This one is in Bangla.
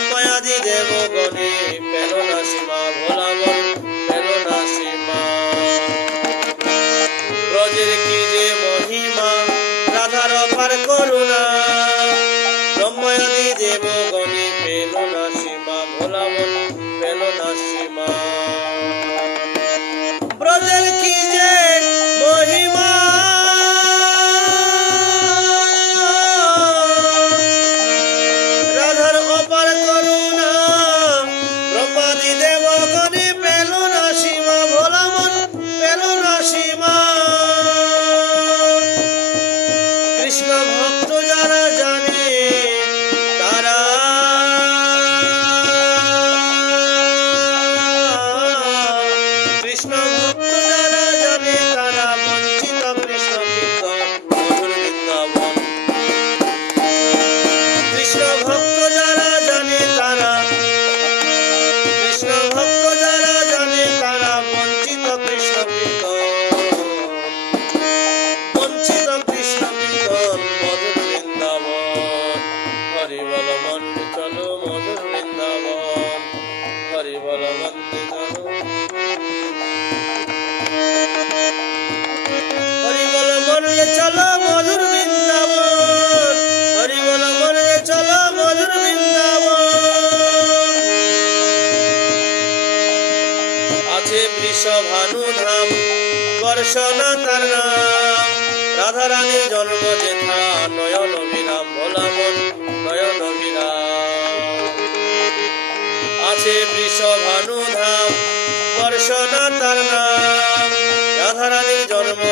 ব্রহ্মাদি দেবগণে পেল না সীমা, ভোলা মন পেল না সীমা। ব্রজের কি যে মহিমা, রাধার অপার করুণা, ব্রহ্মাদি দেবগণে পেল না সীমা, ভোলা মন পেল না সীমা। ব্রজের কি যে মহিমা, রাধার অপার করুণা, ব্রহ্মাদি দেবগণে পেল না সীমা, ভোলা মন পেল না সীমা। কৃষ্ণ ভক্ত যারা জানে তারা, কৃষ্ণ ভক্ত যারা জানে তারা, বঞ্চিত কৃষ্ণ কীর্তন মধুর বৃন্দাবন। কৃষ্ণ ভক্ত যারা জানে তারা, কৃষ্ণ ভক্ত যারা জানে তারা, বঞ্চিত কৃষ্ণ কীর্তন, বঞ্চিত কৃষ্ণ কীর্তন মধুর বৃন্দাবন। হরি বল মন্দির চলো মধুর বৃন্দাবন, হরি বল মন্দির চলো, হরি বল মন্দির চলো মধুর বৃন্দাবন, হরি বল মন্দির চলো মধুর বৃন্দাবন। আছে বৃষভানু ধাম, বর্ষনা তার নাম, রাধা রানীর জন্ম যেথা, নয়ন বিরাম ভোলা মন নয়ন বিরাম। আছে বৃষভানু ধাম, বর্ষনা তার নাম, রাধা রানীর জন্ম